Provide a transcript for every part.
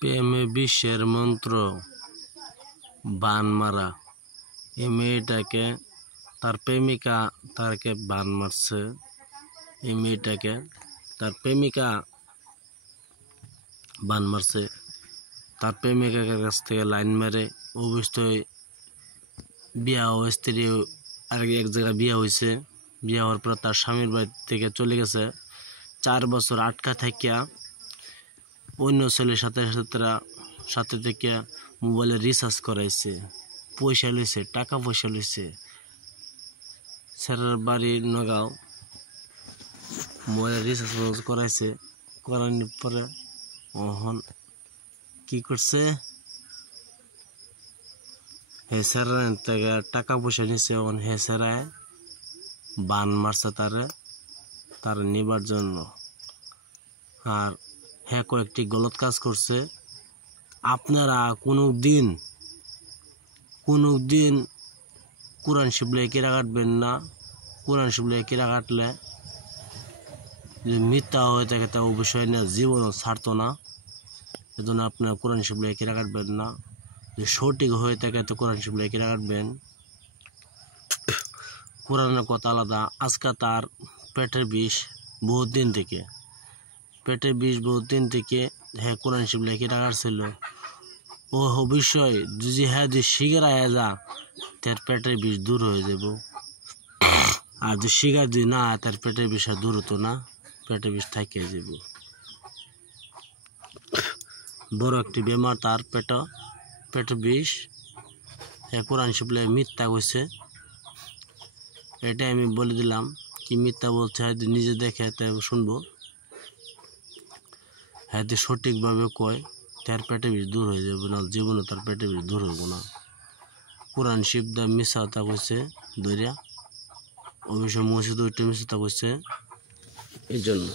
প্রেমে বিশ্বের মন্ত্র বান মারা। এই মেয়েটাকে তার প্রেমিকা তাকে বান মারছে। এই মেয়েটাকে তার প্রেমিকা বান মারছে। তার প্রেমিকার কাছ থেকে লাইন মেরে অবশ্যই বিয়া ও স্ত্রী আর এক জায়গায় বিয়া হয়েছে। বিয়া হওয়ার পর তার স্বামীর বাড়ি থেকে চলে গেছে। 4 বছর আটকা থাকিয়া অন্য ছেলের সাথে থেকে মোবাইলে রিচার্জ করাইছে, পয়সা লইছে, টাকা পয়সা লইছে। স্যারের বাড়ির নগাঁও মোবাইলে রিচার্জ করাইছে। করানোর পরে অহন কি করছে, হে স্যারের থেকে টাকা পয়সা নিছে। হে স্যারায় বান মারছে তার নিবার জন্য। আর হ্যাঁ কয়েকটি গলত কাজ করছে। আপনারা কোনো দিন কোরআন শিবলে কেরা কাটবেন না। কোরআন শিবলে কেরা কাটলে যদি মিথ্যা হয়ে থাকে তা অবশ্যই না, জীবনও ছাড়তো না। এজন্য আপনারা কোরআন শিবলে কেরা কাটবেন না। যদি সঠিক হয়ে থাকে তো কোরআন শিবলে কেরা কাটবেন। কোরআনের কথা আলাদা। আজকে তার পেটের বিষ বহুত দিন থেকে হ্যাঁ কোরআন শিবলে কেরা কাটছিল। ও অবশ্যই যদি হ্যাঁ যদি শিকার আয়া যা তার পেটের বিষ দূর হয়ে যাব। আর যদি শিকার যদি না তার পেটের বিষ আর দূর হতো না, পেটের বিষ থাকিয়ে যাব। বড় একটি বেমার তার পেটের বিষ। হ্যাঁ কোরআন শিবলে মিথ্যা কইছে, এটাই আমি বলে দিলাম। কি মিথ্যা বলছে হয়তো নিজে দেখে তাই শুনবো। হয়তো সঠিকভাবে কয় তার পেটে বিষ দূর হয়ে যাবে না, জীবনে তার পেটে বিষ দূর হইব না। কোরআন শিব দা মিশা হতা কইছে দরিয়া, অবশ্য মসজিদ ওইটা মিশা কইছে। এই জন্য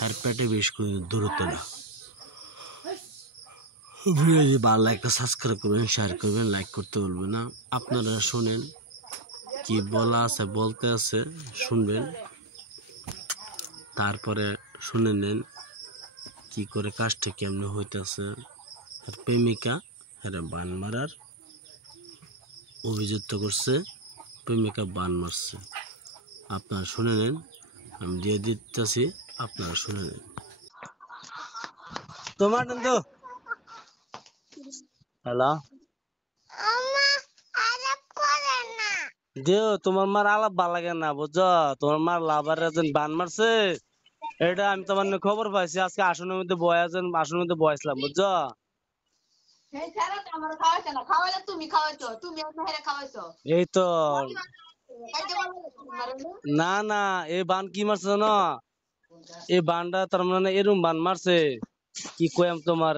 তার পেটে বিষ দূর হতো না। ভিডিও ভালো একটা সাবস্ক্রাইব করবেন, শেয়ার করবেন, লাইক করতে বলবেন না। আপনারা শোনেন কি বলা আছে, বলতে আছে, শুনবেন। তারপরে শুনে নেন কি করে কাজটা কেমনে হইতেছে। আর প্রেমিকা এরা বান মারার অভিযুক্ত করছে, প্রেমিকা বান মারছে। আপনারা শুনে নেন, আমি দিয়ে দিতেছি, আপনারা শুনে নেন। তোমার তো হ্যালো দিও, তোমার মার আলাপ ভালো লাগে না বুঝছো। তোমার মার লাভার একজন বান মারছে, এটা আমি তোমার খবর পাইছি। আজকে আসনের মধ্যে বয়াছিলাম বুঝছো। এই তো না না, এই বান কি মারছে না, এই বানটা তার মানে এরম বান মারছে কি কইম তোমার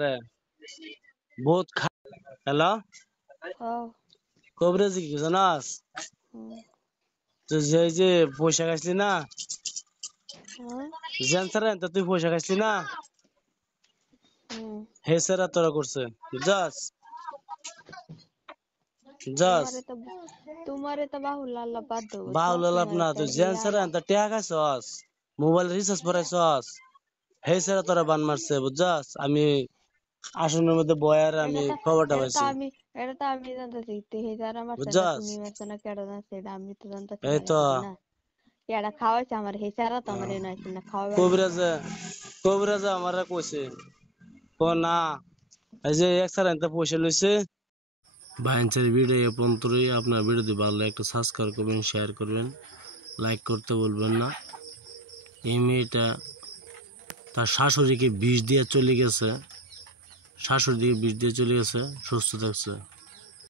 বহুত। হ্যালো কবরেজি কি জানাস, যে পয়সা খাইছিলি না তুই পয়সা খাইছিলি না, হে সেরা তোরা করছে বুঝছাস। তোমারে তো বাহুল আল্লাহ বাদ দেব বাহুল আলাপ না, তুই জেন্সারা টিয়া খাইছস, মোবাইল রিচার্জ ভরাইছস, হে সেরা তোরা বান মারছে বুঝছাস। আমি আসনের মধ্যে বয়ার আমি খবরটা পাইছি এটা তো আমি জানতেছি হে যারা মারছে না, তুমি মারছো না, কেডা জানছে এটা আমি তো জানতেছি এই তো না। কেডা খাওয়াইছে আমার, হে সারা তো আমার এনে আইছে না খাওয়াবে। কবিরাজে আমারে কইছে না, এই যে এক স্যার এনতে পয়সা লইছে। ভাইনচার ভিডিও এ পর্যন্তই। আপনার ভিডিওটি ভালো লাগলে একটু সাবস্ক্রাইব করবেন, শেয়ার করবেন, লাইক করতে বলবেন না। এই মেয়েটা তার শাশুড়িকে বিষ দিয়ে চলে গেছে, সুস্থ থাকছে।